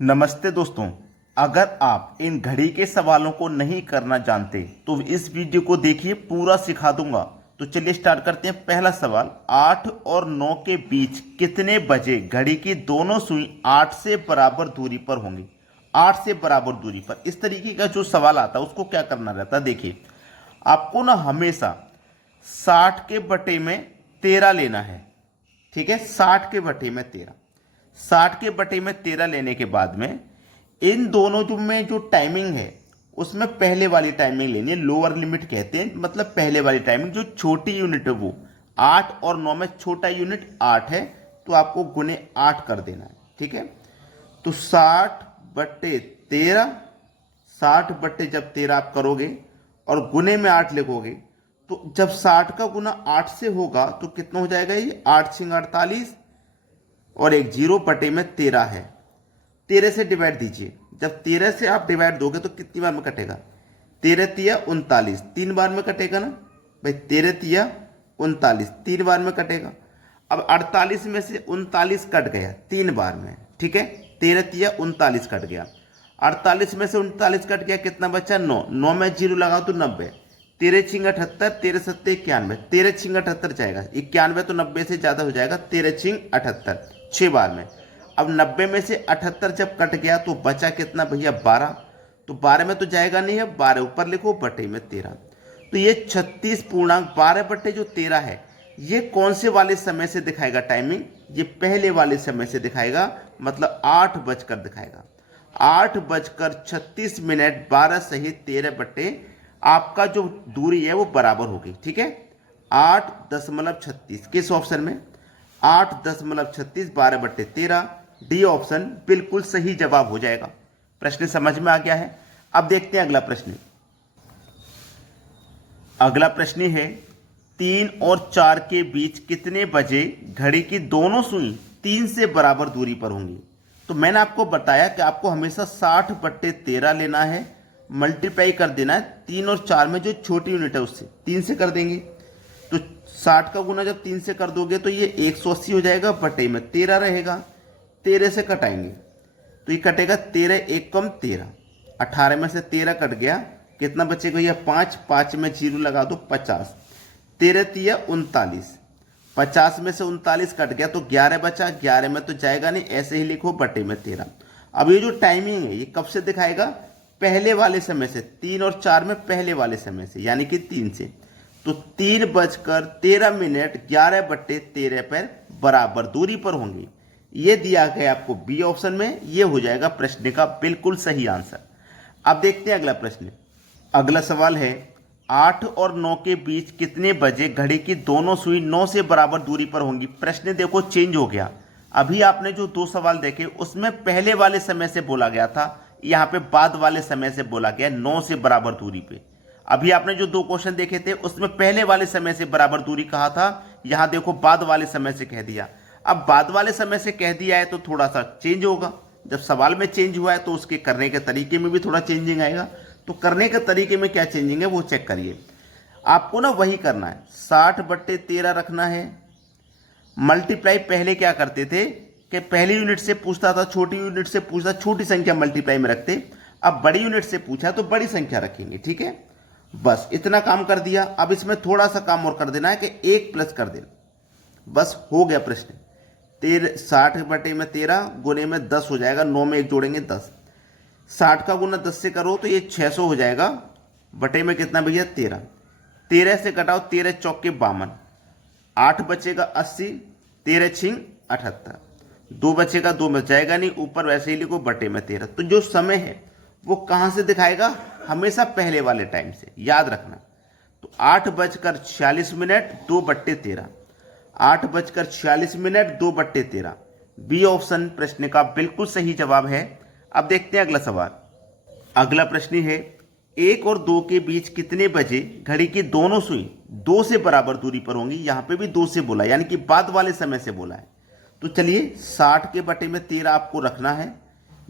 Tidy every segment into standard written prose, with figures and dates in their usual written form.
नमस्ते दोस्तों। अगर आप इन घड़ी के सवालों को नहीं करना जानते तो इस वीडियो को देखिए, पूरा सिखा दूंगा। तो चलिए स्टार्ट करते हैं। पहला सवाल, 8 और 9 के बीच कितने बजे घड़ी की दोनों सुई 8 से बराबर दूरी पर होंगी? 8 से बराबर दूरी पर। इस तरीके का जो सवाल आता है उसको क्या करना रहता है, देखिए आपको ना हमेशा 60 के बटे में 13 लेना है। ठीक है, 60 के बटे में 13। 60 के बटे में 13 लेने के बाद में इन दोनों जो टाइमिंग है उसमें पहले वाली टाइमिंग लेनी है। लोअर लिमिट कहते हैं, मतलब पहले वाली टाइमिंग जो छोटी यूनिट है वो 8 और 9 में छोटा यूनिट 8 है, तो आपको गुने 8 कर देना है। ठीक है, तो 60 बट्टे 13, 60 बट्टे जब 13 आप करोगे और गुने में 8 लिखोगे तो जब 60 का गुना 8 से होगा तो कितना हो जाएगा? ये 8 छिंग 48 और एक जीरो बटे में 13 है। 13 से डिवाइड दीजिए। जब 13 से आप डिवाइड दोगे तो कितनी बार में कटेगा? 13 तिया 39, 3 बार में कटेगा ना भाई। 13 तिया 39, 3 बार में कटेगा। अब 48 में से 39 कट गया 3 बार में। ठीक है, 13 तिया 39 कट गया। 48 में से 39 कट गया, कितना बचा? 9। 9 में जीरो लगाओ तो 90। 13 छिंग 78, 13 सत्ते 91, 13 छिंग 78 जाएगा। 91 तो 90 से ज़्यादा हो जाएगा। 13 छिंग 78, 6 बार में। अब 90 में से 78 जब कट गया तो बचा कितना भैया? 12। तो 12 में तो जाएगा नहीं है, 12 ऊपर लिखो बटे में 13। तो ये 36.12 बटे जो 13 है, ये कौन से वाले समय से दिखाएगा टाइमिंग? ये पहले वाले समय से दिखाएगा, मतलब 8 बजकर दिखाएगा। 8:36 12 सहित 13 बटे आपका जो दूरी है वो बराबर होगी। ठीक है, 8.36 किस ऑप्शन में? 8.36 12 बट्टे 13, डी ऑप्शन बिल्कुल सही जवाब हो जाएगा। प्रश्न समझ में आ गया है। अब देखते हैं अगला प्रश्न। अगला प्रश्न है, 3 और 4 के बीच कितने बजे घड़ी की दोनों सुई 3 से बराबर दूरी पर होंगी? तो मैंने आपको बताया कि आपको हमेशा 60 बट्टे 13 लेना है, मल्टीप्लाई कर देना है 3 और 4 में जो छोटी यूनिट है उससे 3 से कर देंगे। तो 60 का गुना जब 3 से कर दोगे तो ये 180 हो जाएगा, बटे में 13 रहेगा। 13 से कटाएंगे तो ये कटेगा 13 एक कम 13, 18 में से 13 कट गया, कितना बचेगा? ये 5, 5 में जीरो लगा दो 50। 13 तिया 39, 50 में से 39 कट गया तो 11 बचा। 11 में तो जाएगा नहीं, ऐसे ही लिखो बटे में 13। अब ये जो टाइमिंग है ये कब से दिखाएगा? पहले वाले समय से। 3 और 4 में पहले वाले समय से, यानी कि 3 से। तो 3:13 11 बट्टे 13 पर बराबर दूरी पर होंगी। ये दिया गया आपको बी ऑप्शन में। ये हो जाएगा प्रश्न का बिल्कुल सही आंसर। अब देखते हैं अगला प्रश्न। अगला सवाल है, 8 और 9 के बीच कितने बजे घड़ी की दोनों सुई 9 से बराबर दूरी पर होंगी? प्रश्न देखो चेंज हो गया। अभी आपने जो 2 सवाल देखे उसमें पहले वाले समय से बोला गया था, यहाँ पे बाद वाले समय से बोला गया 9 से बराबर दूरी पे। अभी आपने जो 2 क्वेश्चन देखे थे उसमें पहले वाले समय से बराबर दूरी कहा था, यहाँ देखो बाद वाले समय से कह दिया। अब बाद वाले समय से कह दिया है तो थोड़ा सा चेंज होगा। जब सवाल में चेंज हुआ है तो उसके करने के तरीके में भी थोड़ा चेंजिंग आएगा। तो करने के तरीके में क्या चेंजिंग है वो चेक करिए। आपको ना वही करना है, 60 बट्टे 13 रखना है। मल्टीप्लाई पहले क्या करते थे कि पहली यूनिट से पूछता था, छोटी यूनिट से पूछता, छोटी संख्या मल्टीप्लाई में रखते। अब बड़ी यूनिट से पूछा तो बड़ी संख्या रखेंगे। ठीक है, बस इतना काम कर दिया। अब इसमें थोड़ा सा काम और कर देना है कि 1 प्लस कर देना, बस हो गया प्रश्न। 60 बटे में 13 गुने में 10 हो जाएगा, 9 में 1 जोड़ेंगे 10। 60 का गुना 10 से करो तो ये 600 हो जाएगा, बटे में कितना भैया? 13। 13 से घटाओ, 13 चौके 52, 8 बचेगा 80, 13 छिंग 78, 2 बचेगा, 2 में जाएगा नहीं, ऊपर वैसे ही लिखो बटे में 13। तो जो समय है वो कहाँ से दिखाएगा? हमेशा पहले वाले टाइम से, याद रखना। तो 8:46 2 बट्टे 13, 8:46 2 बट्टे 13, बी ऑप्शन प्रश्न का बिल्कुल सही जवाब है। अब देखते हैं अगला सवाल। अगला प्रश्न है, 1 और 2 के बीच कितने बजे घड़ी की दोनों सुई 2 से बराबर दूरी पर होंगी? यहाँ पे भी 2 से बोला, यानी कि बाद वाले समय से बोला है। तो चलिए 60 के बटे में 13 आपको रखना है।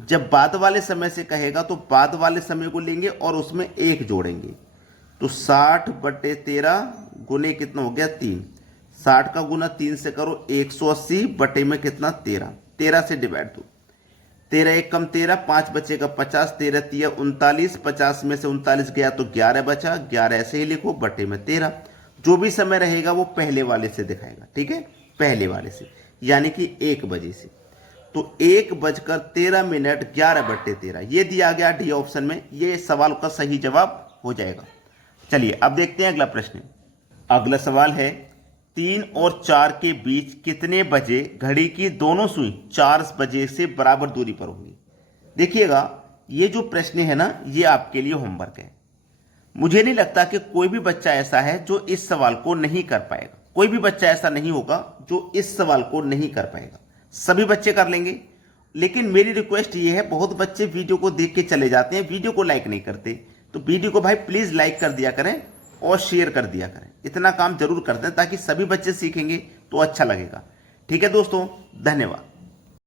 जब बाद वाले समय से कहेगा तो बाद वाले समय को लेंगे और उसमें 1 जोड़ेंगे। तो 60 बटे 13 गुने कितना हो गया? 3। 60 का गुना 3 से करो 180, बटे में कितना? 13। 13 से डिवाइड दो, 13 एक कम 13, 5 बचेगा 50, 13 तिया 39, 50 में से 39 गया तो 11 बचा, 11 ऐसे ही लिखो बटे में 13। जो भी समय रहेगा वो पहले वाले से दिखाएगा, ठीक है, पहले वाले से, यानी कि 1 बजे से। तो 1:13 11/13 ये दिया गया डी ऑप्शन में, ये सवाल का सही जवाब हो जाएगा। चलिए अब देखते हैं अगला प्रश्न। अगला सवाल है 3 और 4 के बीच कितने बजे घड़ी की दोनों सुई 4 बजे से बराबर दूरी पर होंगी। देखिएगा ये जो प्रश्न है ना, ये आपके लिए होमवर्क है। मुझे नहीं लगता कि कोई भी बच्चा ऐसा है जो इस सवाल को नहीं कर पाएगा। कोई भी बच्चा ऐसा नहीं होगा जो इस सवाल को नहीं कर पाएगा, सभी बच्चे कर लेंगे। लेकिन मेरी रिक्वेस्ट ये है, बहुत बच्चे वीडियो को देख के चले जाते हैं, वीडियो को लाइक नहीं करते। तो वीडियो को भाई प्लीज लाइक कर दिया करें और शेयर कर दिया करें, इतना काम जरूर कर दें ताकि सभी बच्चे सीखेंगे तो अच्छा लगेगा। ठीक है दोस्तों, धन्यवाद।